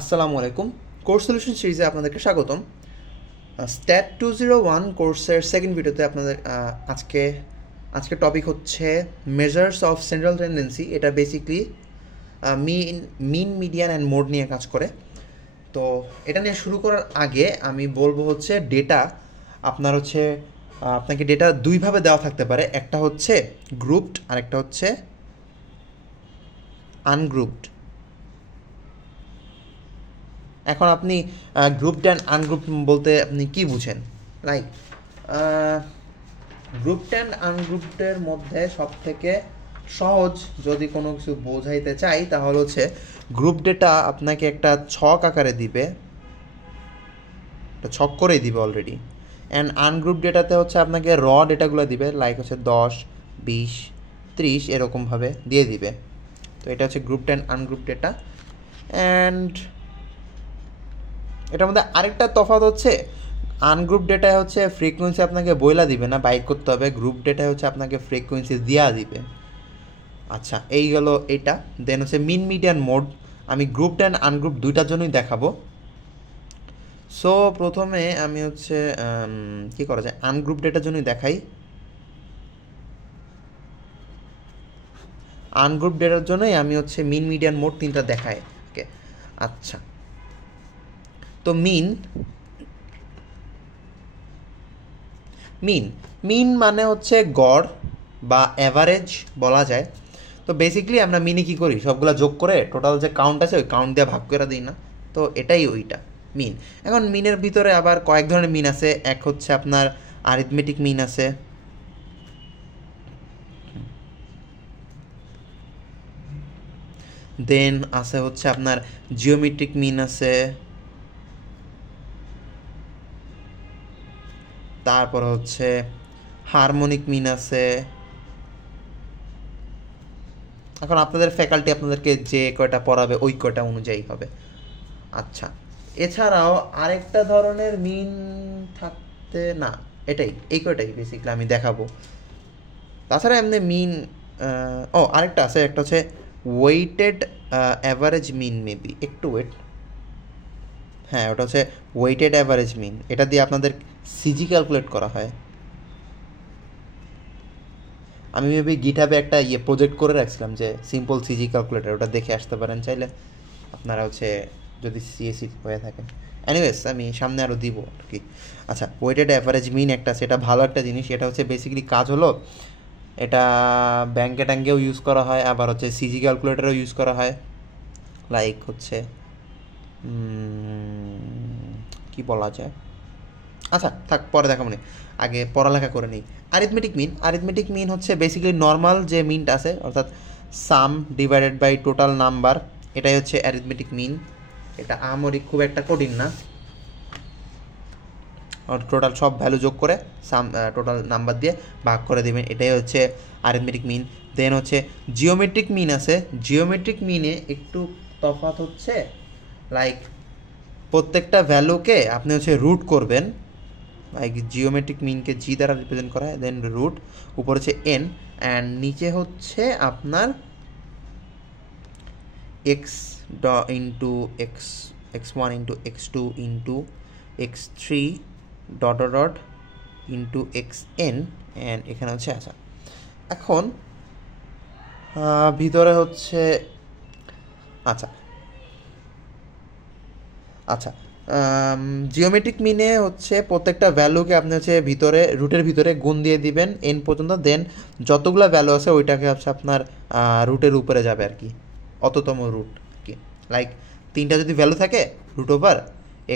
আসসালামু আলাইকুম। Course solution সিরিজে আপনাদেরকে স্বাগতম। স্ট্যাট 201 কোর্সের সেকেন্ড ভিডিওতে আপনাদের আজকে টপিক হচ্ছে মেজার্স অফ সেন্ট্রাল টেন্ডেন্সি। এটা basically mean median and mode নিয়ে কাজ করে। তো এটা নিয়ে শুরু করার আগে আমি বলবো হচ্ছে ডেটা আপনাকে ডেটা দুইভাবে দেওয়া থাকতে পারে। একটা হচ্ছে গ্রুপড আর একটা হচ্ছে আনগ্রুপড। এখন আপনি গ্রুপড অ্যান্ড আনগ্রুপড বলতে আপনি কি বুঝেন? লাইক গ্রুপড অ্যান্ড আনগ্রুপডের মধ্যে সবথেকে সহজ যদি কোনো কিছু বোঝাইতে চাই তাহলে হচ্ছে গ্রুপ ডেটা আপনাকে একটা ছক আকারে দিবে, একটা ছক করেই দিবে অলরেডি। অ্যান্ড আনগ্রুপ ডেটাতে হচ্ছে আপনাকে র ডেটাগুলো দিবে, লাইক হচ্ছে 10, 20, 30 এরকমভাবে দিয়ে দিবে। তো এটা হচ্ছে grouped and ungroup data. And এটার মধ্যে আরেকটা তফাৎ হচ্ছে আনগ্রুপ ডেটায় হচ্ছে ফ্রিকোয়েন্সি আপনাকে বইলা দিবে না, বাইট করতে হবে। গ্রুপ ডেটায় হচ্ছে আপনাকে ফ্রিকোয়েন্সি দেওয়া দিবে। আচ্ছা, এই গেল এটা। দেন হচ্ছে মিন মিডিয়ান মোড। আমি গ্রুপ অ্যান্ড আনগ্রুপ দুইটার জন্যই দেখাবো। সো প্রথমে আমি হচ্ছে কি করা যায়, আনগ্রুপ ডেটার জন্যই দেখাই। আনগ্রুপ ডেটার জন্যই আমি হচ্ছে মিন মিডিয়ান মোড তিনটা দেখাই। ওকে, আচ্ছা। তো মিন মানে হচ্ছে গড় বা অ্যাভারেজ বলা যায়। তো বেসিক্যালি আমরা মিনে কী করি, সবগুলো যোগ করে টোটাল যে কাউন্ট আছে ওই কাউন্ট দিয়ে ভাগ করে দিই না? তো এটাই ওইটা মিন। এখন মিনের ভিতরে আবার কয়েক ধরনের মিন আছে। এক হচ্ছে আপনার আরিথমেটিক মিন আছে, দেন আছে হচ্ছে আপনার জিওমেট্রিক মিন আছে, তারপর হচ্ছে হারমোনিক মিন আছে। এখন আপনাদের ফ্যাকাল্টি আপনাদেরকে যে কয়টা পড়াবে ওই কয়টা অনুযায়ী হবে। আচ্ছা, এছাড়াও আরেকটা ধরনের মিন থাকতে না, এই কয়টাই বেসিক্যালি আমি দেখাবো। তাছাড়া এমনি মিন আরেকটা আছে, একটা হচ্ছে ওয়েটেড অ্যাভারেজ মিন। মেবি একটু ওয়েট, হ্যাঁ ওটা হচ্ছে ওয়েটেড অ্যাভারেজ মিন। এটা দিয়ে আপনাদের সিজি ক্যালকুলেট করা হয়। আমি মেবি গিটহাবে একটা প্রজেক্ট করে রাখছিলাম যে সিম্পল সিজি ক্যালকুলেটর, ওটা দেখে আসতে পারেন চাইলে আপনারা হচ্ছে যদি সিএসি হয়ে থাকেন। এনিওয়েজ আমি সামনে আরও দিব আর কি। আচ্ছা, ওয়েটেড অ্যাভারেজ মিন একটা, সেটা ভালো একটা জিনিস। এটা হচ্ছে বেসিক্যালি কাজ হলো, এটা ব্যাঙ্কে ট্যাঙ্কেও ইউজ করা হয়, আবার হচ্ছে সিজি ক্যালকুলেটারও ইউজ করা হয়। লাইক হচ্ছে কি বলা যায়, আচ্ছা থাক পরে দেখাবো নি, আগে পড়ালেখা করে নিই। আরিথমেটিক মিন হচ্ছে বেসিক্যালি নর্মাল যে মিনটা আছে, অর্থাৎ সাম ডিভাইডেড বাই টোটাল নাম্বার, এটাই হচ্ছে অ্যারিথমেটিক মিন। এটা খুব একটা কঠিন না, টোটাল সব ভ্যালু যোগ করে টোটাল নাম্বার দিয়ে ভাগ করে দেবেন, এটাই হচ্ছে অ্যারিথমেটিক মিন। দেন হচ্ছে জিওমেট্রিক মিন আছে। জিওমেট্রিক মিনে একটু তফাৎ হচ্ছে, লাইক প্রত্যেকটা ভ্যালুকে আপনি হচ্ছে রুট করবেন। লাইক জিওমেট্রিক মিনকে জি দ্বারা রিপ্রেজেন্ট করা হয়, দেন রুট, উপর হচ্ছে এন, অ্যান্ড নিচে হচ্ছে আপনার x into x1 into x2 into x3 dot dot dot into xn, and এখানে হচ্ছে আচ্ছা। এখন ভিতরে হচ্ছে আচ্ছা জিওমেট্রিক মিনে হচ্ছে প্রত্যেকটা ভ্যালুকে আপনি হচ্ছে রুটের ভিতরে গুণ দিয়ে দিবেন এন পর্যন্ত, দেন যতগুলো ভ্যালু আছে ওইটাকে হচ্ছে আপনার রুটের উপরে যাবে আর কি, অততম রুট আর কি। লাইক 3টা যদি ভ্যালু থাকে, root over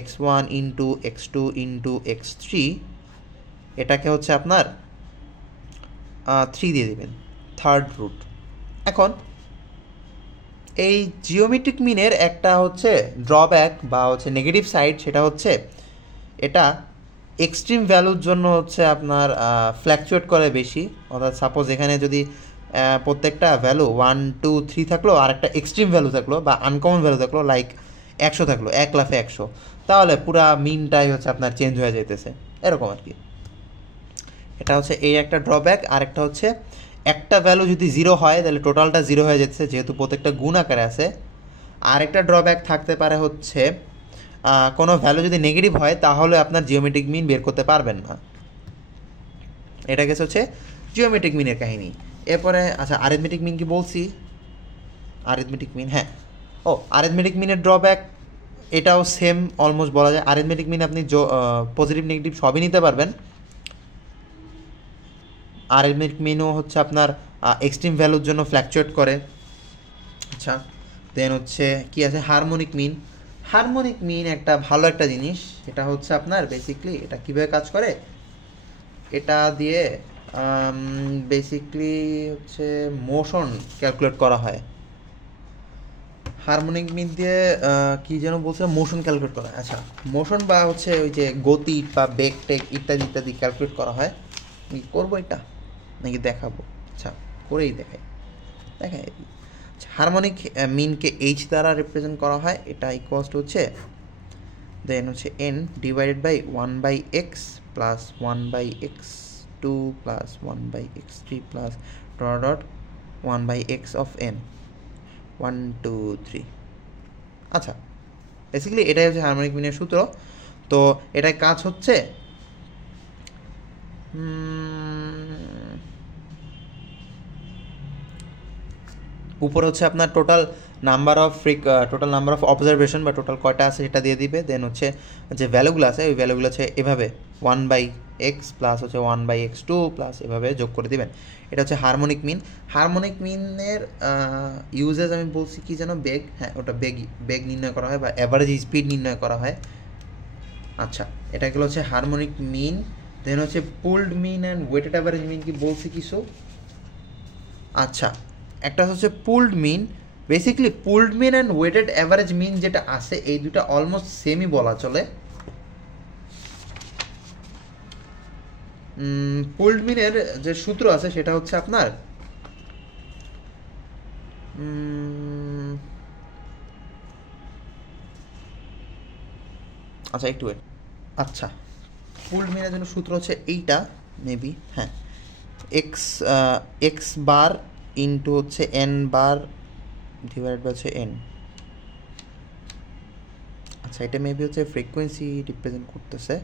x1 into x2 into x3, এটাকে হচ্ছে আপনার 3 দিয়ে দিবেন, থার্ড রুট। এখন এই জিওমেট্রিক মিনের একটা হচ্ছে ড্রব্যাক বা হচ্ছে নেগেটিভ সাইড, সেটা হচ্ছে এটা এক্সট্রিম ভ্যালুর জন্য হচ্ছে আপনার ফ্ল্যাকচুয়েট করে বেশি। অর্থাৎ সাপোজ এখানে যদি প্রত্যেকটা ভ্যালু 1, 2, 3 থাকলো, আর একটা এক্সট্রিম ভ্যালু থাকলো বা আনকমন ভ্যালু থাকলো, লাইক 100 থাকলো, 1 লাফে 100, তাহলে পুরা মিনটাই হচ্ছে আপনার চেঞ্জ হয়ে যেতেছে এরকম আর কি। এটা হচ্ছে এই একটা ড্রব্যাক। আর একটা হচ্ছে একটা ভ্যালু যদি 0 হয় তাহলে টোটালটা 0 হয়ে যেতেছে, যেহেতু প্রত্যেকটা গুণ আকারে আছে। আরেকটা ড্রব্যাক থাকতে পারে হচ্ছে কোনো ভ্যালু যদি নেগেটিভ হয় তাহলে আপনার জিওমেট্রিক মিন বের করতে পারবেন না। এটা গেছে হচ্ছে জিওমেট্রিক মিনের কাহিনী। এরপরে আচ্ছা আরিথমেটিক মিন কি বলছি? আরিথমেটিক মিন, হ্যাঁ, ও আরিথমেটিক মিনের ড্রব্যাক এটাও সেম অলমোস্ট বলা যায়। আরিথমেটিক মিন আপনি পজিটিভ নেগেটিভ সবই নিতে পারবেন। আরিথমেটিক মিনও হচ্ছে আপনার এক্সট্রিম ভ্যালুর জন্য ফ্ল্যাকচুয়েট করে। আচ্ছা, দেন হচ্ছে কি আছে হারমোনিক মিন। হারমোনিক মিন একটা ভালো একটা জিনিস। এটা হচ্ছে আপনার বেসিকলি এটা কীভাবে কাজ করে, এটা দিয়ে বেসিকলি হচ্ছে মোশন ক্যালকুলেট করা হয়। হারমোনিক মিন দিয়ে কি যেন বলছে, মোশন ক্যালকুলেট করা হয়। আচ্ছা, মোশন বা হচ্ছে ওই যে গতি বা বেগ টেক ইত্যাদি ইত্যাদি ক্যালকুলেট করা হয়। কি করবো এটা নাকি দেখাবো? আচ্ছা, করেই দেখাই। হারমোনিক মিনকে এইচ দ্বারা রিপ্রেজেন্ট করা হয়। এটা ইকুয়ালস টু হচ্ছে দেন হচ্ছে N divided by 1/x plus 1/x2 plus 1/x3 plus dot 1/x of N 1 2 3। আচ্ছা, বেসিক্যালি এটাই হচ্ছে হারমোনিক মিনের সূত্র। তো এটার কাজ হচ্ছে উপরে হচ্ছে আপনার টোটাল নাম্বার অফ অবজারভেশন বা টোটাল কয়টা আছে সেটা দিয়ে দিবে। দেন হচ্ছে যে ভ্যালুগুলো আছে ওই ভ্যালুগুলো হচ্ছে এভাবে 1/x প্লাস হচ্ছে 1/x2 প্লাস এভাবে যোগ করে দিবেন। এটা হচ্ছে হারমোনিক মিন। হারমোনিক মিনের ইউজেস আমি বলছি কি যেন, বেগ, হ্যাঁ ওটা বেগ নির্ণয় করা হয় বা অ্যাভারেজ স্পিড নির্ণয় করা হয়। আচ্ছা, এটা গেলো হচ্ছে হারমোনিক মিন। দেন হচ্ছে pooled mean and weighted average mean কি বলছি কিছু? আচ্ছা, একটা হচ্ছে pooled mean. Basically pooled mean and weighted average mean যেটা আছে এই দুটো অলমোস্ট সেমই বলা চলে। পুলড মিনের যে সূত্র আছে সেটা হচ্ছে আপনার আচ্ছা একটু ওয়েট। আচ্ছা, পুলড মিনের জন্য সূত্র হচ্ছে এইটা মেবি, হ্যাঁ, এক্স বার ইন্টু হচ্ছে এন বার ডিভাইড বাই হচ্ছে এন। আচ্ছা, এটা মেবি হচ্ছে ফ্রিকোয়েন্সি রিপ্রেজেন্ট করতেছে।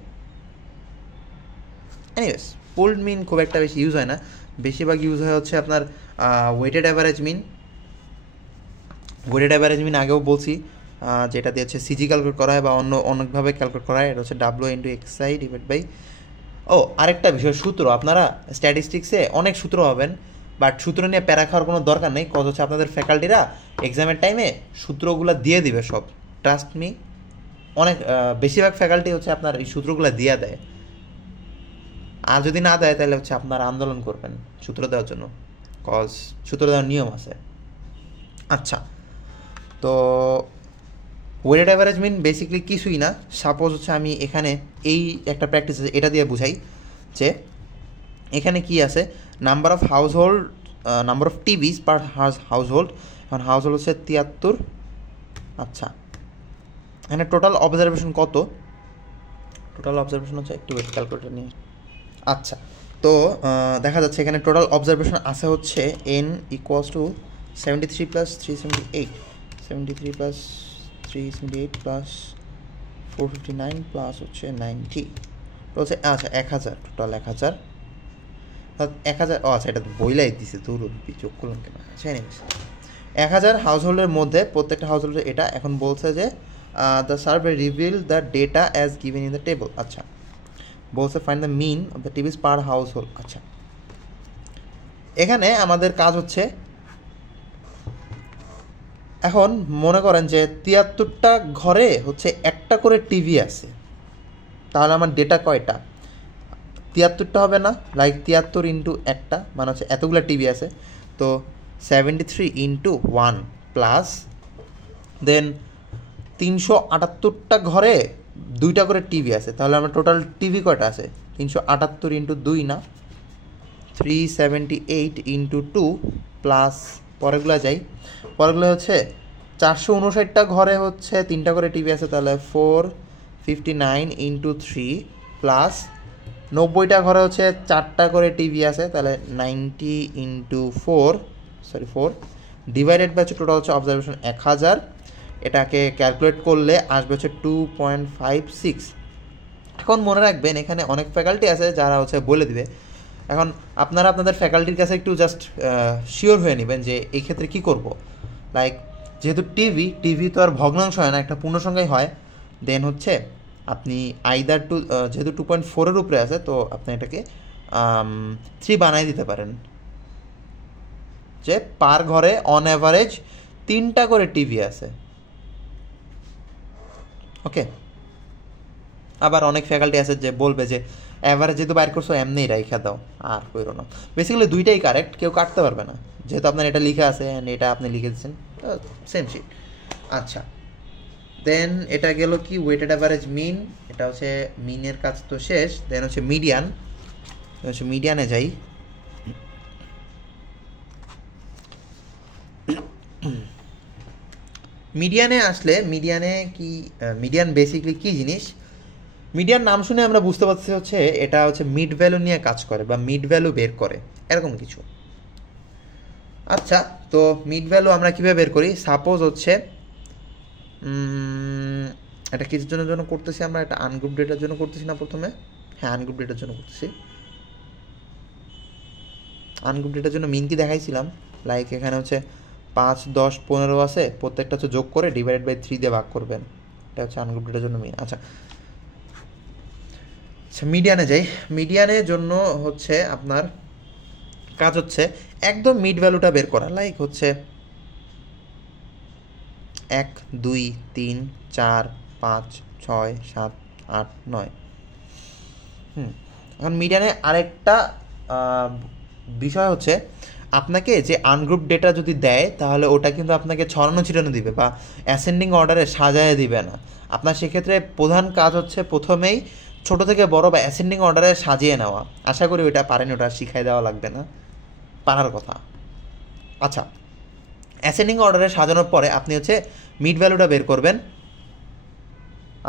এনিওয়েজ, পুলড মিন খুব একটা বেশি ইউজ হয় না, বেশিরভাগ ইউজ হয় হচ্ছে আপনার ওয়েটেড অ্যাভারেজ মিন। ওয়েটেড অ্যাভারেজ মিন আগেও বলছি, যেটা দিয়ে হচ্ছে সিজি ক্যালকুলেট করা হয় বা অনেকভাবে ক্যালকুলেট করা হয়। এটা হচ্ছে W into X I divide by, ও আরেকটা বিষয় সূত্র। আপনারা স্ট্যাটিস্টিক্সে অনেক সূত্র পাবেন, বাট সূত্র নিয়ে প্যারা খাওয়ার কোনো দরকার নেই, কজ হচ্ছে আপনাদের ফ্যাকাল্টিরা এক্সামের টাইমে সূত্রগুলো দিয়ে দিবে সব। ট্রাস্ট মি, অনেক বেশিরভাগ ফ্যাকাল্টি হচ্ছে আপনার এই সূত্রগুলো দিয়ে দেয়। আর যদি না দেয় তাহলে হচ্ছে আপনারা আন্দোলন করবেন সূত্র দেওয়ার জন্য, কজ সূত্র দেওয়ার নিয়ম আছে। আচ্ছা, তো ওয়েটেড অ্যাভারেজ মিন বেসিক্যালি কিছুই না। সাপোজ হচ্ছে আমি এখানে এই একটা প্র্যাকটিস আছে এটা দিয়ে বুঝাই যে এখানে কি আছে, number of household, number of TVs per household. এখন হাউসহোল্ড হচ্ছে 73। আচ্ছা, এখানে টোটাল অবজারভেশন কত? টোটাল অবজারভেশন হচ্ছে একটু ক্যালকুলেটর নিয়ে। আচ্ছা, তো দেখা যাচ্ছে এখানে টোটাল অবজারভেশন আছে হচ্ছে N equals to 73 plus 378, 73 plus 378 plus 459 plus হচ্ছে 90 হচ্ছে আচ্ছা 1000, টোটাল 1000। 1000, ও আচ্ছা এটা তো বইলাই দিছে, দূর চোখ করলাম কেন। আচ্ছা, এনিওয়েজ 1000 হাউসহোল্ডের মধ্যে প্রত্যেকটা হাউসহোল্ডের এটা এখন বলছে যে the survey reveal the data as given in the table. আচ্ছা, বলছে find the mean of the TVs per household. আচ্ছা, এখানে আমাদের কাজ হচ্ছে এখন মনে করেন যে 73টা ঘরে হচ্ছে একটা করে টিভি আছে, তাহলে আমার ডেটা কয়টা? 73টা হবে না, লাইক 73 ইন্টু একটা মানে হচ্ছে এতগুলো টিভি আছে। তো 73 ইন্টু 1 প্লাস দেন 378টা ঘরে দুইটা করে টিভি আছে, তাহলে আমার টোটাল টিভি কয়টা আছে? 378 ইন্টু 2 না, 378 ইন্টু 2 প্লাস পরেরগুলো যাই, পরেরগুলো হচ্ছে 459টা ঘরে হচ্ছে 3টা করে টিভি আছে, তাহলে 459 ইন্টু 3 প্লাস 90টা ঘরে হচ্ছে 4টা করে টিভি আছে, তাহলে 90 ইন্টু 4 ডিভাইডেড বাই টোটাল হচ্ছে অবজারভেশন 1000 এটাকে ক্যালকুলেট করলে আসবে হচ্ছে 2.56। এখন মনে রাখবেন এখানে অনেক ফ্যাকাল্টি আছে যারা হচ্ছে বলে দিবে। এখন আপনারা আপনাদের ফ্যাকাল্টির কাছে একটু জাস্ট শিওর হয়ে নেবেন যে এই ক্ষেত্রে কী করব। লাইক যেহেতু টিভি তো আর ভগ্নাংশ হয় না, একটা পূর্ণসংখ্যাই হয়, দেন হচ্ছে আপনি আইদার যেহেতু 2.4-এর উপরে আছে তো আপনি এটাকে 3 বানাই দিতে পারেন, যে পার ঘরে অন অ্যাভারেজ 3টা করে টিভি আছে। ওকে, আবার অনেক ফ্যাকাল্টি আছে যে বলবে যে অ্যাভারেজ যেহেতু বাইর করছো এমনিই রাইখা দাও, আর কইরো না। বেসিক্যালি দুইটাই কারেক্ট, কেউ কাটতে পারবে না, যেহেতু আপনার এটা লিখে আছে অ্যান্ড এটা আপনি লিখে দিচ্ছেন, সেম শিট। আচ্ছা, দেন এটা গেল কি ওয়েটেড অ্যাভারেজ মিন, এটা হচ্ছে মিনের কাজ তো শেষ। দেন হচ্ছে মিডিয়ান, হচ্ছে মিডিয়ানে যাই। মিডিয়ানে আসলে মিডিয়ান বেসিক্যালি কী জিনিস, মিডিয়ান নাম শুনে আমরা বুঝতে পারছি হচ্ছে এটা হচ্ছে মিড ভ্যালু নিয়ে কাজ করে বা মিড ভ্যালু বের করে এরকম কিছু। আচ্ছা, তো মিড ভ্যালু আমরা কীভাবে বের করি? সাপোজ হচ্ছে এটা কিছুর জন্য করতেছি আমরা, এটা আনগ্রুপ ডেটার জন্য করতেছি না প্রথমে? হ্যাঁ, আনগ্রুপ ডেটার জন্য করতেছি। আনগ্রুপ ডেটার জন্য মিন কি দেখাইছিলাম, লাইক এখানে হচ্ছে 5, 10, 15 আছে, প্রত্যেকটা হচ্ছে যোগ করে ডিভাইডেড বাই 3 দিয়ে ভাগ করবেন, এটা হচ্ছে আনগ্রুপ ডেটার জন্য মিন। আচ্ছা, মিডিয়ানে যাই। মিডিয়ানের জন্য হচ্ছে আপনার কাজ হচ্ছে একদম মিড ভ্যালুটা বের করা, লাইক হচ্ছে 1, 2, 3, 4, 5, 6, 7, 8, 9। এখন মিডিয়ানে আরেকটা বিষয় হচ্ছে আপনাকে যে আনগ্রুপ ডেটা যদি দেয় তাহলে ওটা কিন্তু আপনাকে ছড়ানো ছিটানো দিবে বা অ্যাসেন্ডিং অর্ডারে সাজায় দিবে না। আপনার সেক্ষেত্রে প্রধান কাজ হচ্ছে প্রথমেই ছোট থেকে বড় বা অ্যাসেন্ডিং অর্ডারে সাজিয়ে নেওয়া। আশা করি ওটা পারেন, ওটা শিখাই দেওয়া লাগবে না, পারার কথা। আচ্ছা, অ্যাসেন্ডিং অর্ডারে সাজানোর পরে আপনি হচ্ছে মিড ভ্যালুটা বের করবেন।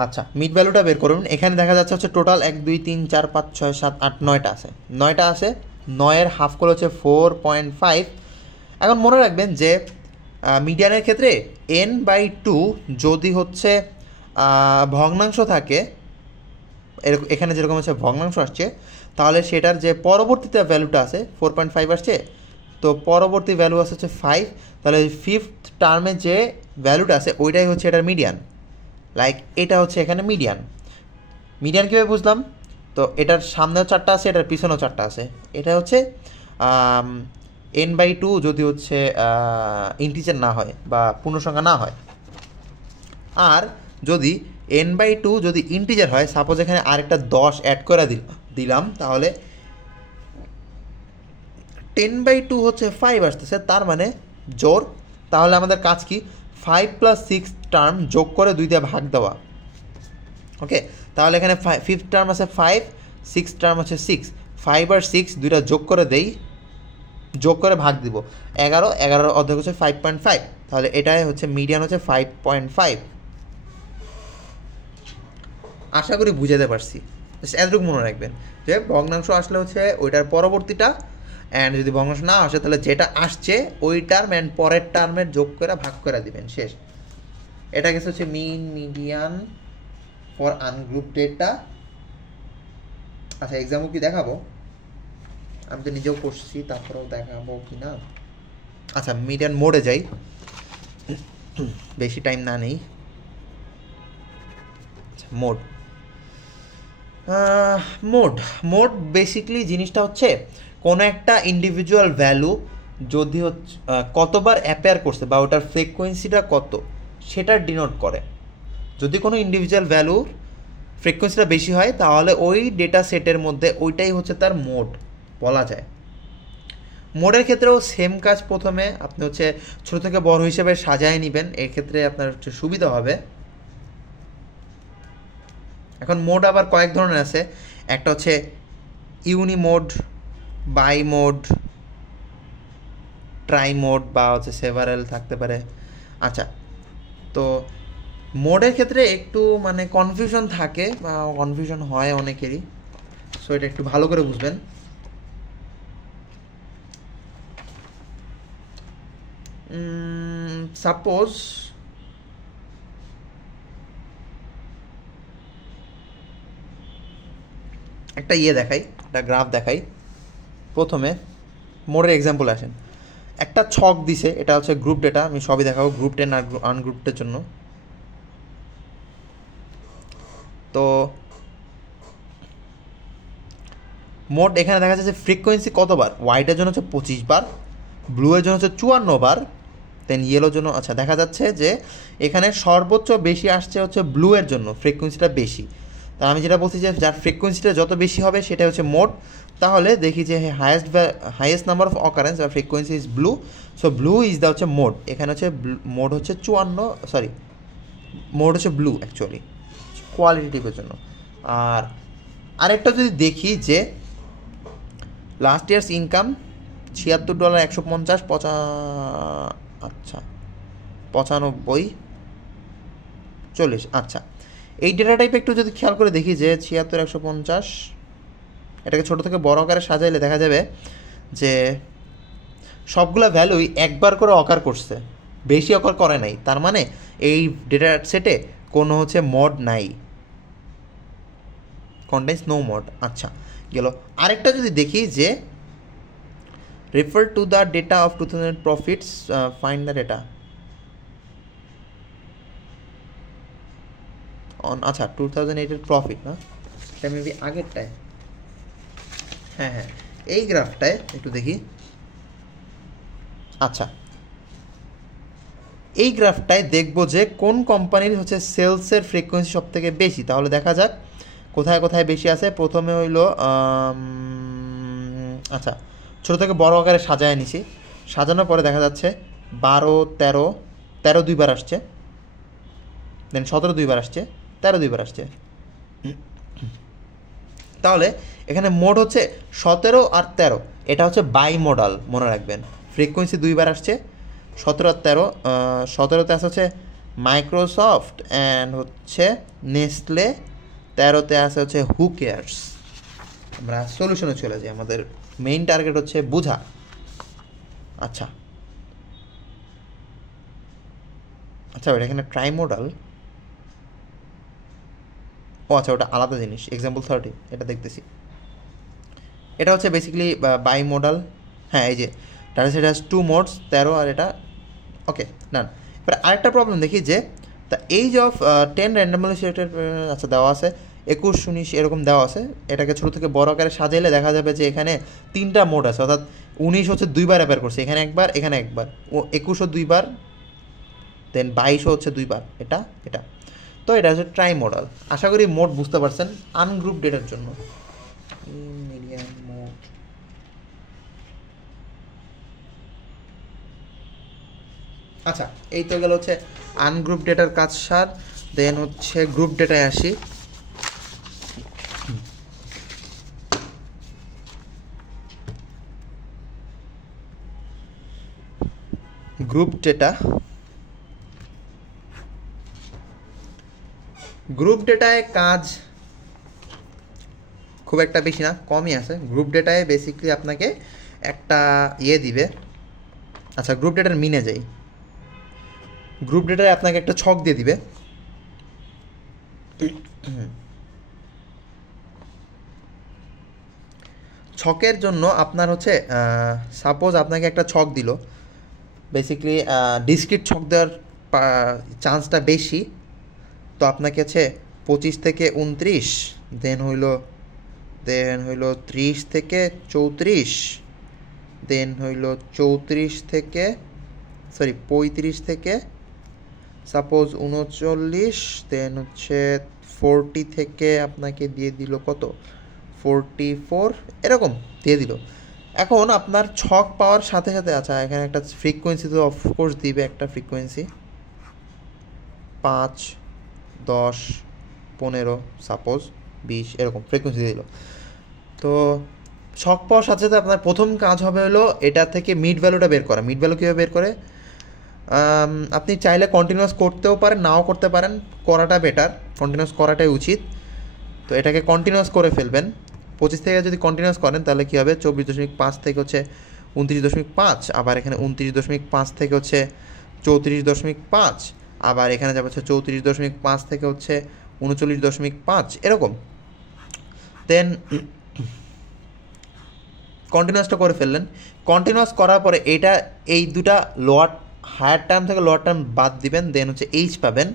আচ্ছা, মিড ভ্যালুটা বের করবেন। এখানে দেখা যাচ্ছে হচ্ছে টোটাল 1, 2, 3, 4, 5, 6, 7, 8, 9টা আছে। 9টা আছে, 9-এর হাফ করে হচ্ছে 4.5। এখন মনে রাখবেন যে মিডিয়ানের ক্ষেত্রে n/2 যদি হচ্ছে ভগ্নাংশ থাকে, এখানে যেরকম হচ্ছে ভগ্নাংশ আসছে, তাহলে সেটার যে পরবর্তীতে ভ্যালুটা আছে 4.5 আসছে, তো পরবর্তী ভ্যালু আছে হচ্ছে 5, তাহলে 5th টার্মে যে ভ্যালুটা আছে ওইটাই হচ্ছে এটার মিডিয়ান। লাইক এটা হচ্ছে এখানে মিডিয়ান। মিডিয়ান কীভাবে বুঝলাম? তো এটার সামনেও 4টা আছে, এটার পিছনেও 4টা আছে। এটা হচ্ছে n/2 যদি হচ্ছে ইন্টিজার না হয় বা পূর্ণসংখ্যা না হয়, আর যদি n/2 যদি ইন্টিজার হয়, সাপোজ এখানে আরেকটা 10 অ্যাড করে দিলাম, তাহলে 10/2 হচ্ছে 5 আসতেছে, তার মানে জোর। তাহলে আমাদের কাজ কি? 5 + 6 টার্ম যোগ করে 2 দিয়ে ভাগ দেওয়া। ওকে, তাহলে এখানে 5th টার্ম আছে 5, 6th টার্ম আছে 6, 5 আর 6 দুইটা যোগ করে দেই, যোগ করে ভাগ দিব 11, 11 অর্ধেক হচ্ছে 5.5, তাহলে এটাই হচ্ছে মিডিয়ান হচ্ছে 5.5। আশা করি বুঝাতে পারছি। এতটুকু মনে রাখবেন যে ভগ্নাংশ আসলে হচ্ছে ওইটার পরবর্তীটা, অ্যান্ড যদি ভগ্নাংশ না আসে তাহলে যেটা আসছে ওই টার্ম অ্যান্ড পরের টার্মের যোগ করে ভাগ করে দিবেন, শেষ। এটা গেছে হচ্ছে mean median for ungroup data. আচ্ছা, এক্সাম্পল কি দেখাবো? আমি তো নিজেও করছি, তারপরেও দেখাবো কি না? আচ্ছা, মিডিয়ান মোডে যাই, বেশি টাইম না নেই। আচ্ছা, মোড বেসিক্যালি জিনিসটা হচ্ছে কোনো একটা ইন্ডিভিজুয়াল ভ্যালু যদি হচ্ছে কতবার অ্যাপেয়ার করছে বা ওটার ফ্রিকোয়েন্সিটা কত সেটা ডিনোট করে। যদি কোনো ইন্ডিভিজুয়াল ভ্যালুর ফ্রিকোয়েন্সিটা বেশি হয় তাহলে ওই ডেটা সেটের মধ্যে ওইটাই হচ্ছে তার মোড বলা যায়। মোডের ক্ষেত্রেও সেম কাজ, প্রথমে আপনি হচ্ছে ছোটো থেকে বড় হিসেবে সাজায় নেবেন, এক্ষেত্রে আপনার হচ্ছে সুবিধা হবে। এখন মোড আবার কয়েক ধরনের আছে, একটা হচ্ছে uni mode, bi mode, tri mode বা হচ্ছে সেভারেল থাকতে পারে। আচ্ছা, তো মোডের ক্ষেত্রে একটু মানে কনফিউশন থাকে বা কনফিউশন হয় অনেকেরই, সো এটা একটু ভালো করে বুঝবেন। সাপোজ একটা দেখাই, একটা গ্রাফ দেখাই। প্রথমে মোডের এক্সাম্পল আসেন। একটা ছক দিছে, এটা হচ্ছে গ্রুপ ডেটা, আমি সবই দেখাবো গ্রুপ টেন আর আনগ্রুপটের জন্য। তো মোড এখানে দেখা যাচ্ছে ফ্রিকোয়েন্সি কতবার, হোয়াইটের জন্য হচ্ছে 25 বার, ব্লু এর জন্য হচ্ছে 54 বার, দেন ইয়েলোর জন্য আচ্ছা দেখা যাচ্ছে যে এখানে সর্বোচ্চ বেশি আসছে হচ্ছে ব্লু এর জন্য, ফ্রিকোয়েন্সিটা বেশি। তা আমি যেটা বলছি যে যার ফ্রিকোয়েন্সিটা যত বেশি হবে সেটা হচ্ছে মোড। তাহলে দেখি যে হাইয়েস্ট নাম্বার অফ অকারেন্স বা frequency is blue, so blue is the হচ্ছে মোড। এখানে হচ্ছে মোড হচ্ছে 54, মোড হচ্ছে ব্লু অ্যাকচুয়ালি কোয়ালিটিটিভের জন্য। আর আরেকটা যদি দেখি যে লাস্ট ইয়ার্স ইনকাম $76, 150, আচ্ছা 95, 40, আচ্ছা এই ডেটা টাইপ একটু যদি খেয়াল করে দেখি যে 76, 150, এটাকে ছোটো থেকে বড় আকারে সাজাইলে দেখা যাবে যে সবগুলো ভ্যালুই একবার করে অকার করছে, বেশি অকার করে নাই। তার মানে এই ডেটা সেটে কোনো হচ্ছে মড নাই, কন্টেন্টস নো মড। আচ্ছা গেল। আরেকটা যদি দেখি যে refer to the data of 2000 profits, find the data on, আচ্ছা 2008-এর প্রফিট না, এটা মেবি আগেরটায়। হ্যাঁ হ্যাঁ এই গ্রাফটায় একটু দেখি। আচ্ছা এই গ্রাফটায় দেখবো যে কোন কোম্পানির হচ্ছে সেলসের ফ্রিকোয়েন্সি সব থেকে বেশি। তাহলে দেখা যাক কোথায় কোথায় বেশি আছে। প্রথমে হইল আচ্ছা ছোটো থেকে বড় আকারে সাজায় নিছি, সাজানোর পরে দেখা যাচ্ছে 12, 13, 13 দুইবার আসছে, দেন 17 দুইবার আসছে, 13 দুইবার আসছে। তাহলে এখানে মোড হচ্ছে 17 আর 13, এটা হচ্ছে বাই মডাল, মনে রাখবেন। ফ্রিকোয়েন্সি দুইবার আসছে 17 আর 13, 17তে আসে হচ্ছে মাইক্রোসফট অ্যান্ড হচ্ছে নেসলে, 13তে আসে হচ্ছে হু কেয়ার্স। আমরা সলিউশনে চলে যাই, আমাদের মেইন টার্গেট হচ্ছে বোঝা। আচ্ছা আচ্ছা ওটা এখানে ট্রাই মডাল, ও আচ্ছা ওটা আলাদা জিনিস, এক্সাম্পল 30 এটা দেখতেছি। এটা হচ্ছে বেসিক্যালি বাই মডাল। হ্যাঁ এই যে ডাটা সেট হ্যাজ 2 মোডস, 13 আর এটা, ওকে ডান। এবার আরেকটা প্রবলেম দেখি যে the age of 10 randomly selected, আচ্ছা দেওয়া আছে 21, 19 এরকম দেওয়া আছে। এটাকে ছোটো থেকে বড় আকারে সাজাইলে দেখা যাবে যে এখানে 3টা মোড আছে, অর্থাৎ 19 হচ্ছে 2বার অ্যাপেয়ার করছে, এখানে একবার, এখানে একবার, ও 21ও 2বার, দেন 22ও হচ্ছে 2বার, এটা এটা। তো এটা হচ্ছে ট্রাই মডাল। আশা করি মোড বুঝতে পারছেন আনগ্রুপ ডেটার জন্য। মিডিয়াম মোড, আচ্ছা এই তো গেল হচ্ছে আনগ্রুপ ডেটার কাজ সার। দেন হচ্ছে গ্রুপ ডেটায় আসি। গ্রুপ ডেটা, গ্রুপ ডেটায় কাজ খুব একটা বেশি না, কমই আছে। গ্রুপ ডেটায় বেসিক্যালি আপনাকে একটা দিবে। আচ্ছা গ্রুপ ডেটার মিনে যাই। গ্রুপ ডেটায় আপনাকে একটা ছক দিয়ে দিবে, ছকের জন্য আপনার হচ্ছে সাপোজ আপনাকে একটা ছক দিল, বেসিক্যালি ডিসক্রিট ছক দেওয়ার চান্সটা বেশি। তো আপনাকে হচ্ছে 25 থেকে 29, দেন হইল 30 থেকে 34, দেন হইল 35 থেকে সাপোজ 39, দেন হচ্ছে 40 থেকে আপনাকে দিয়ে দিল কত 44, এরকম দিয়ে দিল। এখন আপনার ছক পাওয়ার সাথে সাথে, আচ্ছা এখানে একটা ফ্রিকোয়েন্সি তো অফকোর্স দিবে, একটা ফ্রিকোয়েন্সি 5, 10, 15 সাপোজ 20 এরকম ফ্রিকোয়েন্সি দিয়ে দিল। তো ছক পাওয়ার সাথে সাথে আপনার প্রথম কাজ হবে হলো এটা থেকে মিড ভ্যালুটা বের করা। মিড ভ্যালু কীভাবে বের করে, আপনি চাইলে কন্টিনিউয়াস করতেও পারেন, নাও করতে পারেন, করাটা বেটার, কন্টিনিউয়াস করাটাই উচিত। তো এটাকে কন্টিনিউয়াস করে ফেলবেন। 25 থেকে যদি কন্টিনিউয়াস করেন তাহলে কী হবে, 24.5 থেকে হচ্ছে 29.5, আবার এখানে 29.5 থেকে হচ্ছে 34.5, আবার এখানে যাবে হচ্ছে 34.5 থেকে হচ্ছে 39.5, এরকম। দেন কন্টিনিউয়াসটা করে ফেললেন। কন্টিনিউয়াস করার পরে এটা এই দুটা লোয়ার হায়ার টার্ম থেকে লোয়ার টার্ম বাদ দিবেন, দেন হচ্ছে এইচ পাবেন।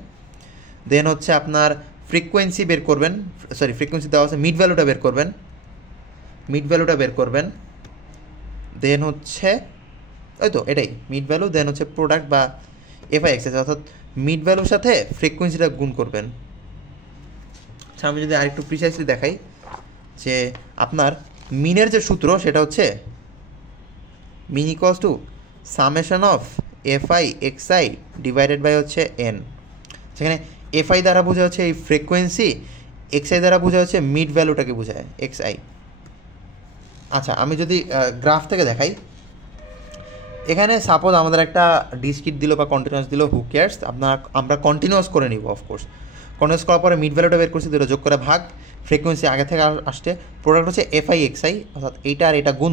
দেন হচ্ছে আপনার ফ্রিকোয়েন্সি বের করবেন, সরি ফ্রিকোয়েন্সি দেওয়া আছে, মিড ভ্যালুটা বের করবেন, মিড ভ্যালুটা বের করবেন। দেন হচ্ছে ওই তো এটাই মিড ভ্যালু, দেন হচ্ছে প্রোডাক্ট বা এফআইএক্স, অর্থাৎ মিড ভ্যালুর সাথে ফ্রিকোয়েন্সিটা গুণ করবেন। আচ্ছা আমি যদি আরেকটু প্রিসাইসলি দেখাই যে আপনার মিনের যে সূত্র সেটা হচ্ছে mean equals to summation of F I X I divided by হচ্ছে এন। সেখানে এফআই দ্বারা বোঝা হচ্ছে এই ফ্রিকোয়েন্সি, এক্সআই দ্বারা বোঝা হচ্ছে মিড ভ্যালুটাকে বোঝায় এক্সআই। আচ্ছা আমি যদি গ্রাফ থেকে দেখাই, এখানে সাপোজ আমাদের একটা ডিসক্রিট দিল বা কন্টিনিউয়াস দিল, হু কেয়ার্স, আমরা কন্টিনিউয়াস করে নিব। অফকোর্স কন্টিনিউয়াস করার পরে মিড ভ্যালুটা বের করছি, দুটো যোগ করে ভাগ, ফ্রিকোয়েন্সি আগে থেকে আসছে, প্রোডাক্ট হচ্ছে এফআই এক্সআই, অর্থাৎ এইটা আর এটা গুণ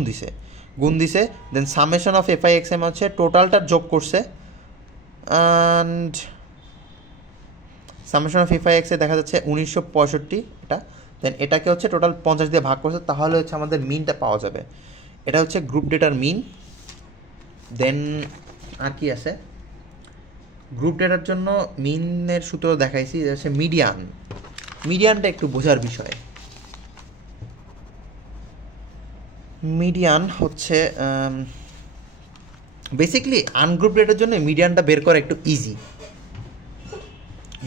দিছে, দেন সামেশন অফ এফআই এক্সআই হচ্ছে টোটালটার যোগ করছে, and summation of F I XI দেখা যাচ্ছে 1965 এটা, দেন এটাকে হচ্ছে টোটাল 50 দিয়ে ভাগ করছে, তাহলে হচ্ছে আমাদের মিনটা পাওয়া যাবে। এটা হচ্ছে গ্রুপ ডেটার মিন। দেন আর কি আছে, গ্রুপ ডেটার জন্য মিনের সূত্র দেখাইছি, এটা হচ্ছে মিডিয়ান। মিডিয়ানটা একটু বোঝার বিষয়। মিডিয়ান হচ্ছে বেসিক্যালি আনগ্রুপ ডেটার জন্য মিডিয়ানটা বের করা একটু ইজি,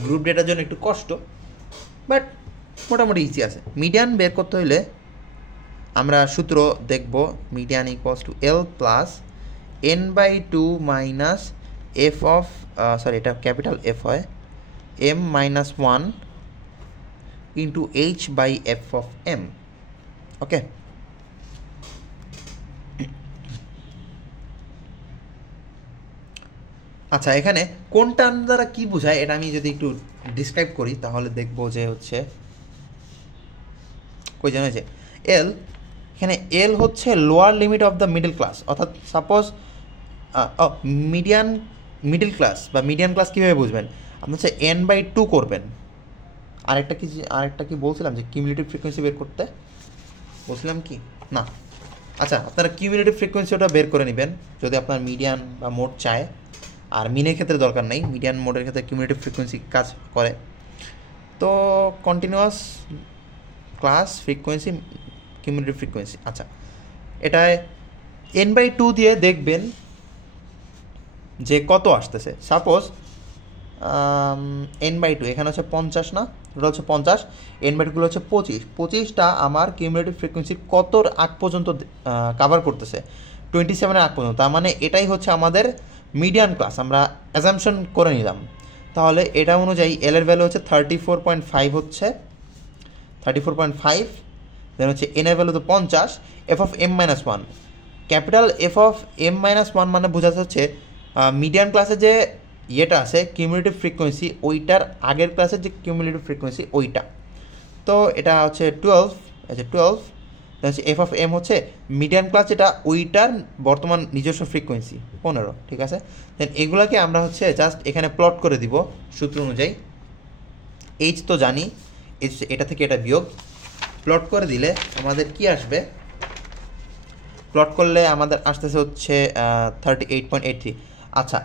গ্রুপ ডেটার জন্য একটু কষ্ট, বাট মোটামুটি ইজি আছে। মিডিয়ান বের করতে হইলে আমরা সূত্র দেখব, median equals to L plus n/2 minus F of, sorry এটা ক্যাপিটাল এফ হয়, m-1 into H by F of M. Okay, আচ্ছা এখানে কোনটা দ্বারা কি বোঝায় এটা আমি যদি একটু ডিসক্রাইব করি তাহলে দেখবো যে হচ্ছে কই জানা যে এল, এখানে এল হচ্ছে lower limit of the middle class, অর্থাৎ সাপোজ মিডল ক্লাস বা মিডিয়ান ক্লাস কীভাবে বুঝবেন, আপনি হচ্ছে n/2 করবেন। আরেকটা কি বলছিলাম যে কিউমুলেটিভ ফ্রিকোয়েন্সি বের করতে বলছিলাম কি না, আচ্ছা আপনারা কিউমুলেটিভ ফ্রিকোয়েন্সি ওটা বের করে নেবেন যদি আপনার মিডিয়ান বা মোড চায়, আর মিনের ক্ষেত্রে দরকার নেই, মিডিয়ান মোডের ক্ষেত্রে কিউমুলেটিভ ফ্রিকোয়েন্সি কাজ করে। তো continuous class frequency cumulative frequency, আচ্ছা এটায় n/2 দিয়ে দেখবেন যে কত আসতেছে। সাপোজ n/2 এখানে হচ্ছে 50 না, ওটা হচ্ছে 50, n/2 হচ্ছে 25টা আমার কিউমুলেটিভ ফ্রিকোয়েন্সি কতর আগ পর্যন্ত কাভার করতেছে, 27-এর আগ পর্যন্ত, তার মানে এটাই হচ্ছে আমাদের মিডিয়ান ক্লাস, আমরা অ্যাজাম্পশন করে নিলাম। তাহলে এটা অনুযায়ী এল এর ভ্যালু হচ্ছে 34.5 হচ্ছে 34.5, দেন হচ্ছে এন এর ভ্যালু তো 50, F of m-1, capital F of m-1 মানে বোঝা যাচ্ছে মিডিয়ান ক্লাসে যে ইয়েটা আছে কিউমুলেটিভ ফ্রিকোয়েন্সি, ওইটার আগের ক্লাসের যে কিউমুলেটিভ ফ্রিকোয়েন্সি ওইটা, তো এটা হচ্ছে 12, আচ্ছা 12, হচ্ছে এফ অফ এম হচ্ছে মিডিয়ান ক্লাস যেটা ওইটার বর্তমান নিজস্ব ফ্রিকোয়েন্সি 15, ঠিক আছে। দেন এগুলোকে আমরা হচ্ছে জাস্ট এখানে প্লট করে দিব সূত্র অনুযায়ী, এইচ তো জানি, এটা থেকে এটা বিয়োগ, প্লট করে দিলে আমাদের কি আসবে, প্লট করলে আমাদের আসতেছে হচ্ছে 38.83। আচ্ছা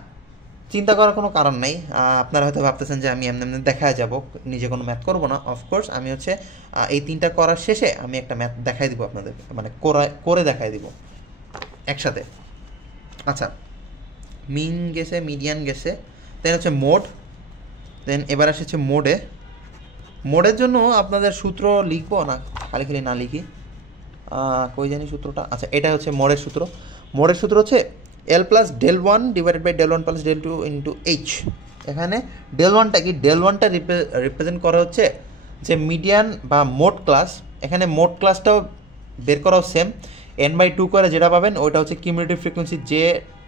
চিন্তা করার কোনো কারণ নেই, আপনারা হয়তো ভাবতেছেন যে আমি এমনি দেখা যাব, নিজে কোনো ম্যাথ করবো না। অফকোর্স আমি হচ্ছে এই তিনটা করার শেষে আমি একটা ম্যাথ দেখাই দিব আপনাদের, মানে করে দেখাই দিব একসাথে। আচ্ছা মিন গেছে, মিডিয়ান গেছে, দেন হচ্ছে মোড, দেন এবার এসেছে মোডের জন্য আপনাদের সূত্র লিখবো না, খালি না লিখি, কই জানি সূত্রটা, আচ্ছা এটা হচ্ছে মোডের সূত্র হচ্ছে L plus del 1 divided by del 1 plus del 2 into H. এখানে ডেল 1টা কি, ডেল 1টা রিপ্রেজেন্ট করা হচ্ছে যে মিডিয়ান বা মোড ক্লাস, এখানে মোড ক্লাসটাও বের করাও সেম, n/2 করে যেটা পাবেন ওইটা হচ্ছে কিউমুলেটিভ ফ্রিকোয়েন্সি যে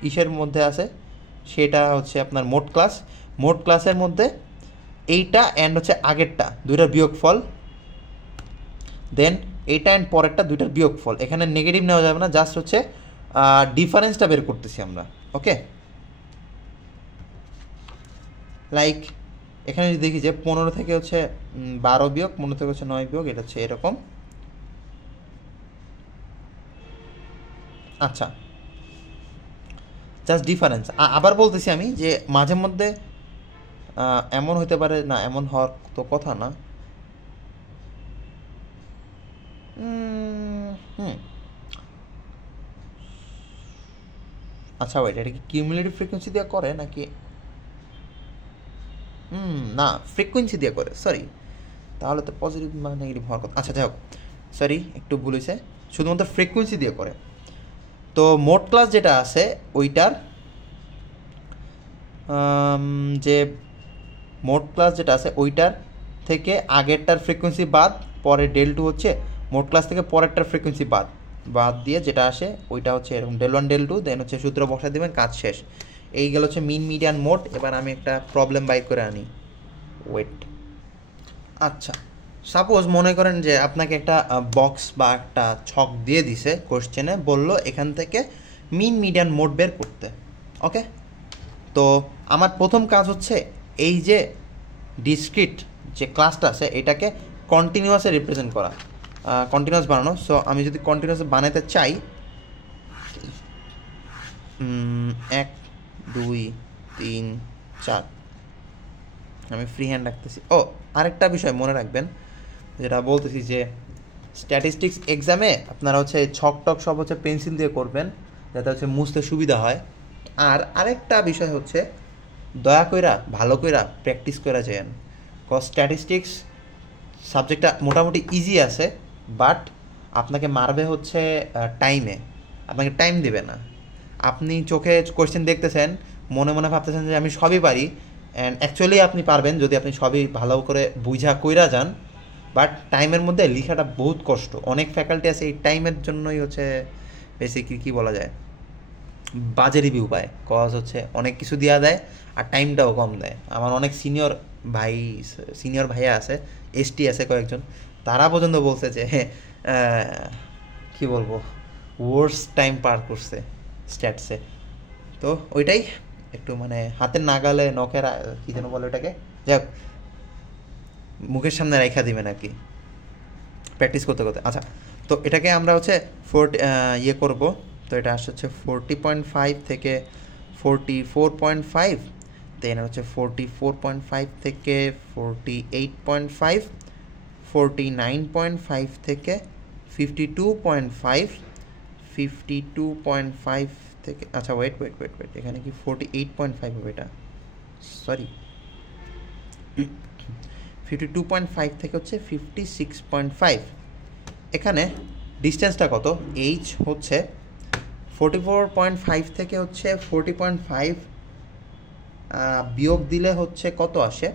ইসের মধ্যে আছে সেটা হচ্ছে আপনার মোড ক্লাসের মধ্যে এইটা অ্যান্ড হচ্ছে আগেরটা দুইটার বিয়োগফল, দেন এইটা অ্যান্ড পরেরটা দুইটার বিয়োগফল, এখানে নেগেটিভ নেওয়া যাবে না, জাস্ট হচ্ছে ডিফারেন্সটা বের করতেছি আমরা। ওকে, লাইক এখানে যদি দেখি যে 15 থেকে হচ্ছে 12 বিয়োগ, 15 থেকে হচ্ছে 9 বিয়োগ, এটা হচ্ছে এরকম, আচ্ছা, জাস্ট ডিফারেন্স। আবার বলতেছি আমি যে মাঝে মধ্যে এমন হতে পারে, না এমন হওয়ার তো কথা না। হুম, আচ্ছা ওয়েট, এটা কি কিউমুলেটিভ ফ্রিকোয়েন্সি দিয়ে করে নাকি? না, ফ্রিকোয়েন্সি দিয়ে করে, সরি। তাহলে তো পজিটিভ বা নেগেটিভ হওয়ার কথা। আচ্ছা যাই হোক, সরি একটু ভুল হয়েছে, শুধুমাত্র ফ্রিকোয়েন্সি দিয়ে করে। তো মোড ক্লাস যেটা আছে ওইটার যে মোড ক্লাস যেটা আছে ওইটার থেকে আগেরটার ফ্রিকোয়েন্সি বাদ, পরে ডেল টু হচ্ছে মোড ক্লাস থেকে পরেরটার ফ্রিকোয়েন্সি বাদ বাদ দিয়ে যেটা আসে ওইটা হচ্ছে এরকম ডেল ওয়ান ডেল টু, দেন হচ্ছে সূত্র বসা দেবেন, কাজ শেষ। এই গেল হচ্ছে মিন মিডিয়ান মোড। এবার আমি একটা প্রবলেম বাইর করে আনি, ওয়েট। আচ্ছা, সাপোজ মনে করেন যে আপনাকে একটা বক্স বা একটা ছক দিয়ে দিছে কোশ্চেনে, বলল এখান থেকে মিন মিডিয়ান মোড বের করতে। ওকে, তো আমার প্রথম কাজ হচ্ছে এই যে ডিসক্রিট যে ক্লাসটা আছে এটাকে কন্টিনিউয়াসে রিপ্রেজেন্ট করা, কন্টিনিউয়াস বানানো। সো আমি যদি কন্টিনিউয়াস বানাতে চাই, 1 2 3 4, আমি ফ্রি হ্যান্ড রাখতেছি। ও, আরেকটা বিষয় মনে রাখবেন, যেটা বলতেছি যে স্ট্যাটিস্টিক্স এক্সামে আপনারা হচ্ছে ছক টক সব হচ্ছে পেন্সিল দিয়ে করবেন, যাতে হচ্ছে মুছতে সুবিধা হয়। আর আরেকটা বিষয় হচ্ছে দয়া কইরা ভালো কইরা প্র্যাকটিস করা যান, কজ স্ট্যাটিস্টিক্স সাবজেক্টটা মোটামুটি ইজি আছে, বাট আপনাকে মারবে হচ্ছে টাইমে, আপনাকে টাইম দেবে না। আপনি চোখে কোয়েশ্চেন দেখতেছেন, মনে মনে ভাবতেছেন যে আমি সবই পারি, অ্যান্ড অ্যাকচুয়ালি আপনি পারবেন যদি আপনি সবই ভালো করে বুঝা কইরা যান, বাট টাইমের মধ্যে লেখাটা বহুত কষ্ট। অনেক ফ্যাকাল্টি আছে এই টাইমের জন্যই হচ্ছে বেসিক্যালি কী বলা যায়, বাজে রিভিউ পায়, কজ হচ্ছে অনেক কিছু দেওয়া দেয় আর টাইমটাও কম দেয়। আমার অনেক সিনিয়র ভাইয়া আছে, এসটি আছে কয়েকজন, তারা পর্যন্ত বলছে যে কি বলবো, ওয়ার্স টাইম পার করছে স্ট্যাটসে। তো ওইটাই একটু মানে হাতের নাগালে নখের কী যেন বলে ওটাকে, যাক মুখের সামনে রেখা দিবেন আর কি প্র্যাকটিস করতে করতে। আচ্ছা, তো এটাকে আমরা হচ্ছে ইয়ে করবো। তো এটা আসছে হচ্ছে 40.5 থেকে 44.5, দেন হচ্ছে 44.5 থেকে 48.5, 49.5 থেকে 52.5, 52.5 থেকে, আচ্ছা ওয়েট, এখানে কি 48.5 হবে? এটা সরি, 52.5 থেকে হচ্ছে 56.5। এখানে ডিস্টেন্সটা কত? এইচ হচ্ছে 44.5 থেকে হচ্ছে 40.5 বিয়োগ দিলে হচ্ছে কত আসে?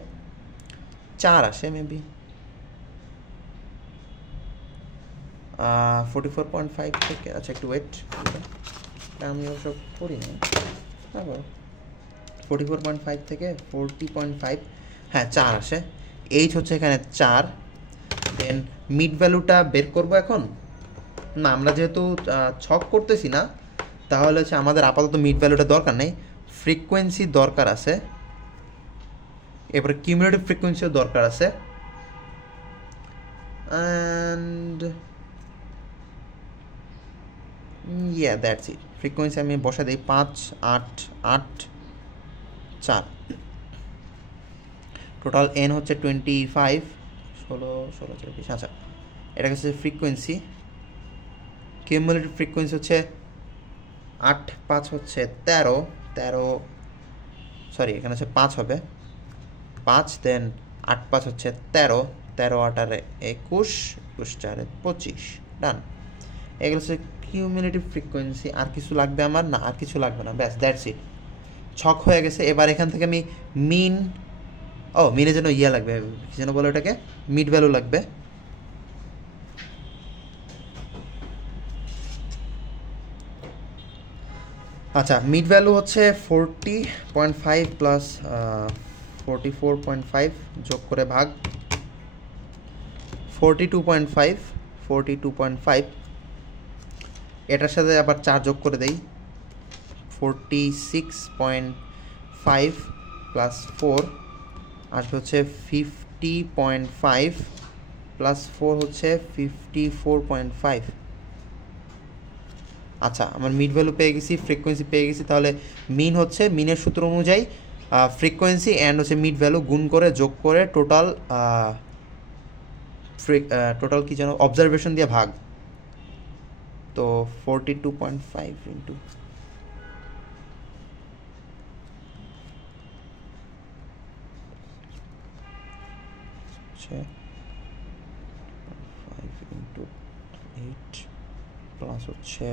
4 আসে মেবি। 44.5 থেকে, আচ্ছা একটু ওয়েট, আমি ওসব করি না, 44.5 থেকে 40.5, হ্যাঁ 4 আসে। এইচ হচ্ছে এখানে 4। দেন মিড ভ্যালুটা বের করবো এখন। না, আমরা যেহেতু ছক করতেছি না, তাহলে হচ্ছে আমাদের আপাতত মিড ভ্যালুটা দরকার নেই, ফ্রিকোয়েন্সি দরকার আছে, এরপরে কিউমুলেটিভ ফ্রিকোয়েন্সিও দরকার আছে। And yeah that's it. Frequency আমি বসা দিই 5 8 8 4, টোটাল এন হচ্ছে 25, 16 16 24। আচ্ছা, এটা হচ্ছে ফ্রিকোয়েন্সি। কিউমুলেটিভ ফ্রিকোয়েন্সি হচ্ছে 8 5 হচ্ছে 13, সরি এখানে হচ্ছে 5 হবে 5, দেন 8 5 হচ্ছে 13, 13 8 আর 21, 21 4 25, ডান। এগুলো হচ্ছে কিউমুলেটিভ ফ্রিকোয়েন্সি। আর কিছু লাগবে আমার? না, আর কিছু লাগবে না, ব্যাস দ্যাটস ইট, ছক হয়ে গেছে। এবার এখান থেকে আমি মিনের জন্য ইয়া লাগবে, কি যেন বলে ওটাকে, মিড ভ্যালু লাগবে। আচ্ছা, মিড ভ্যালু হচ্ছে 40.5 প্লাস 44.5 যোগ করে ভাগ 42.5, এটার সাথে আবার 4 যোগ করে দেই, 46.5 প্লাস 4 আসবে হচ্ছে 50.5 প্লাস 4 হচ্ছে 54.5। আচ্ছা, আমার মিড ভ্যালু পেয়ে গেছি, ফ্রিকোয়েন্সি পেয়ে গেছি, তাহলে মিন হচ্ছে মিনের সূত্র অনুযায়ী ফ্রিকোয়েন্সি অ্যান্ড হচ্ছে মিড ভ্যালু গুণ করে যোগ করে টোটাল কি যেন অবজারভেশন দিয়ে ভাগ। তো 42.5 ইন্টু ইন্টু 8 প্লাস হচ্ছে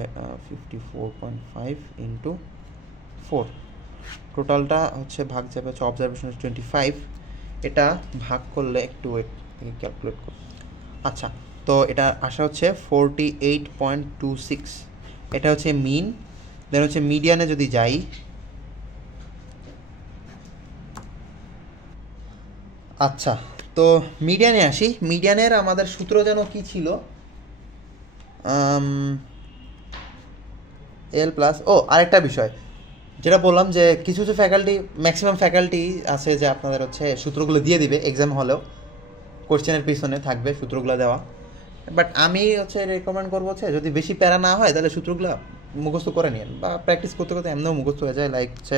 54.5 ইন্টু 4, টোটালটা হচ্ছে ভাগ যাবে হচ্ছে অবজারভেশন 25, এটা ভাগ করলে একটু ওয়েট ক্যালকুলেট কর। আচ্ছা, তো এটা আসা হচ্ছে 48.26, এটা হচ্ছে মিন। দেন হচ্ছে মিডিয়ানে যদি যাই, আচ্ছা তো মিডিয়ানে আসি। মিডিয়ানের আমাদের সূত্র যেন কি ছিল, এল প্লাস, ও আরেকটা বিষয় যেটা বললাম যে কিছু কিছু ফ্যাকাল্টি, ম্যাক্সিমাম ফ্যাকাল্টি আছে যে আপনাদের হচ্ছে সূত্রগুলো দিয়ে দিবে এক্সাম হলেও, কোশ্চেনের পিছনে থাকবে সূত্রগুলো দেওয়া। বাট আমি হচ্ছে রেকমেন্ড করবো হচ্ছে যদি বেশি প্যারা না হয় তাহলে সূত্রগুলো মুখস্থ করে নিন, বা প্র্যাকটিস করতে করতে এমনিও মুখস্থ হয়ে যায়। লাইক হচ্ছে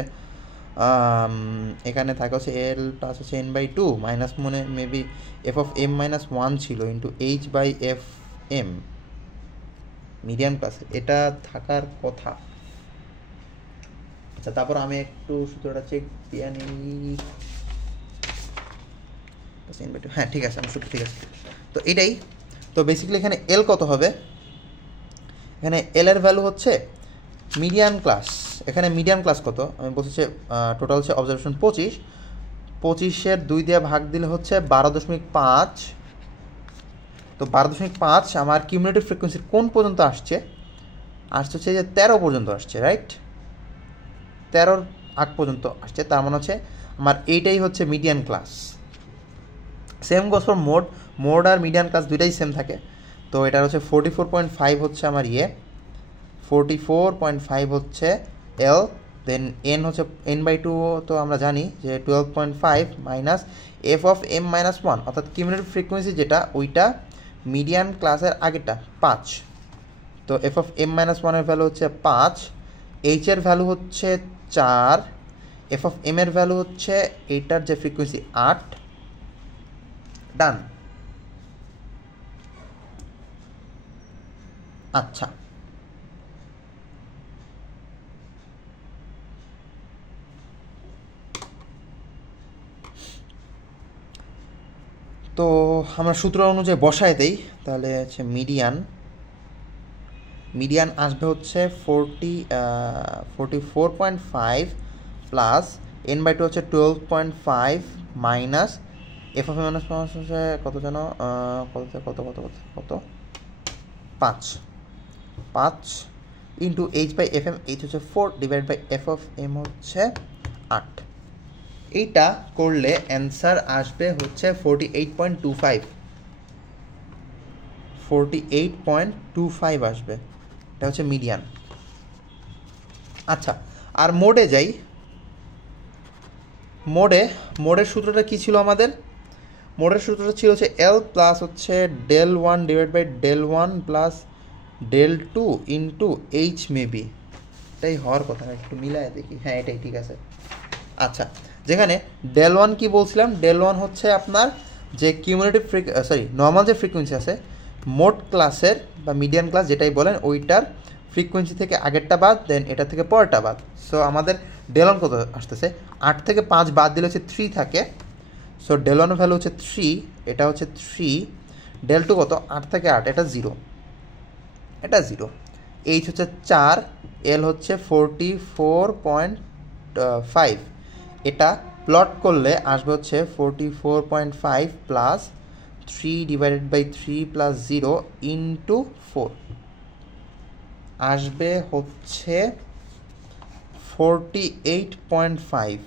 এখানে থাকে হচ্ছে এল প্লাস হচ্ছে এন বাই টু মাইনাস মনে maybe F of M minus one ছিল into H by F M medium ক্লাসে, এটা থাকার কথা। আচ্ছা, তারপর আমি একটু সূত্রটা চেক দিয়ে নিই। হ্যাঁ ঠিক আছে, আমার সূত্র ঠিক আছে। তো এটাই তো বেসিক্যালি এখানে এল কত হবে, এখানে এল এর ভ্যালু হচ্ছে মিডিয়ান ক্লাস। এখানে মিডিয়ান ক্লাস কত আমি বলছি, টোটাল হচ্ছে অবজারভেশন 25, 25-এর 2 দিয়ে ভাগ দিলে হচ্ছে 12.5। তো 12.5 আমার কিউমুলেটিভ ফ্রিকোয়েন্সির কোন পর্যন্ত আসছে হচ্ছে যে 13 পর্যন্ত আসছে, রাইট? 13-র আগ পর্যন্ত আসছে, তার মানে হচ্ছে আমার এইটাই হচ্ছে median class. Same goes for mode আর মিডিয়ান ক্লাস দুইটাই সেম থাকে। তো এটা হচ্ছে 44.5 হচ্ছে আমার 44.5 হচ্ছে এল, দেন এন হচ্ছে এন বাই টু, তো আমরা জানি যে 12.5 minus F of M minus one, অর্থাৎ কিউমুলেটিভ ফ্রিকোয়েন্সি যেটা ওইটা মিডিয়ান ক্লাসের আগেরটা 5। তো এফ অফ এম মাইনাস ওয়ানের ভ্যালু হচ্ছে 5, এইচ এর ভ্যালু হচ্ছে 4, এফ অফ এম এর ভ্যালু হচ্ছে এইটার যে ফ্রিকোয়েন্সি 8। ডান। আচ্ছা, তো আমরা সূত্র অনুযায়ী বসায় দেই, তাহলে হচ্ছে মিডিয়ান আসবে হচ্ছে 44.5 প্লাস এন বাই টু হচ্ছে 12.5 মাইনাস এফ অফ মাইনাস হচ্ছে কত যেন কত 5 into H by F M, H হচ্ছে 4 divide by F of M হচ্ছে 8। এইটা করলে অ্যান্সার আসবে হচ্ছে 48.25 আসবে, এটা হচ্ছে মিডিয়ান। আচ্ছা, আর মোডে যাই। মোডের সূত্রটা কি ছিল আমাদের? মোডের সূত্রটা ছিল হচ্ছে এল প্লাস হচ্ছে del one divide by del one plus del two into H maybe, এটাই হওয়ার কথা। একটু মিলায় দেখি, হ্যাঁ এটাই ঠিক আছে। আচ্ছা, যেখানে ডেল ওয়ান কি বলছিলাম, ডেল ওয়ান হচ্ছে আপনার যে কিউমুলেটিভ নর্মাল যে ফ্রিকোয়েন্সি আছে মোড ক্লাসের বা মিডিয়ান ক্লাস যেটাই বলেন, ওইটার ফ্রিকোয়েন্সি থেকে আগেরটা বাদ, দেন এটা থেকে পরেরটা বাদ। সো আমাদের ডেল ওয়ান কত আসতেছে, 8 থেকে 5 বাদ দিলে হচ্ছে 3 থাকে। সো ডেল ওয়ানের ভ্যালু হচ্ছে 3, এটা হচ্ছে 3। ডেল টু কত, 8 থেকে 8, এটা 0, এটা 0। এইচ হচ্ছে 4, এল হচ্ছে 44.5। এটা প্লট করলে আসবে হচ্ছে 44.5 plus 3 divided by 3 plus 0 into 4 আসবে হচ্ছে 48.5।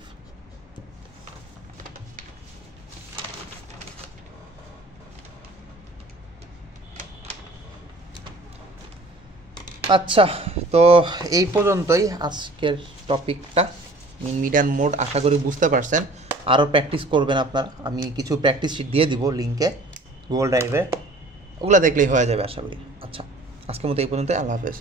আচ্ছা, তো এই পর্যন্তই আজকের টপিকটা। মিডিয়ান মোড আশা করি বুঝতে পারছেন। আরও প্র্যাকটিস করবেন আপনারা, আমি কিছু প্র্যাকটিস শিট দিয়ে দিব লিঙ্কে গুগল ড্রাইভে, ওগুলো দেখলেই হয়ে যাবে আশা করি। আচ্ছা, আজকের মতো এই পর্যন্ত, আল্লাহ হাফেজ।